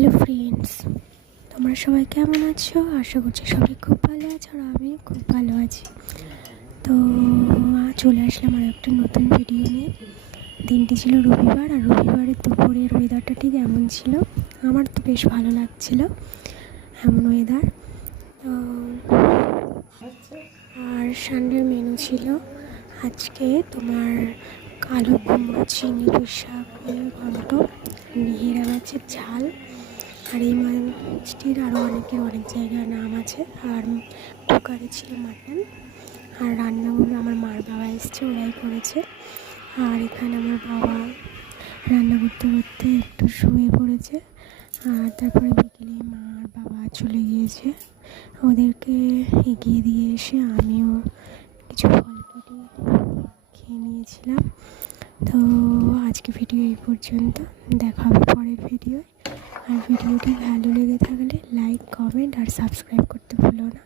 Hello friends, তোমরা সবাই কেমন আছো? আশা করছি সবাই খুব ভালো আছো আর আমি খুব ভালো আছি। তো চলে আসলাম আর একটা নতুন ভিডিও নিয়ে। দিনটি ছিল রবিবার, আর রবিবারের দুপুরের ওয়েদারটা ঠিক এমন ছিল। আমার তো বেশ ভালো লাগছিল এমন ওয়েদার। তো আর সানডের মেনু ছিল আজকে তোমার কালো কুমড়ো, চিংড়ি শাক, ঘন্ট, নিহিরা মাছের ঝাল। আর এই মাছটির আরও অনেক জায়গায় নাম আছে। আর কুকারে ছিল মাটন। আর রান্নাগুলো আমার মার বাবা এসছে, ওরাই করেছে। আর এখানে আমার বাবা রান্না করতে করতে একটু শুয়ে পড়েছে। আর তারপরে বিকেলে মা আর বাবা চলে গিয়েছে, ওদেরকে এগিয়ে দিয়ে এসে আমিও কিছু ফল কেটে খেয়ে নিয়েছিলাম। তো আজকে ভিডিও এই পর্যন্ত, দেখা হবে পরের ভিডিও। আর ভিডিওটি ভালো লেগে থাকলে লাইক, কমেন্ট আর সাবস্ক্রাইব করতে ভুলো না।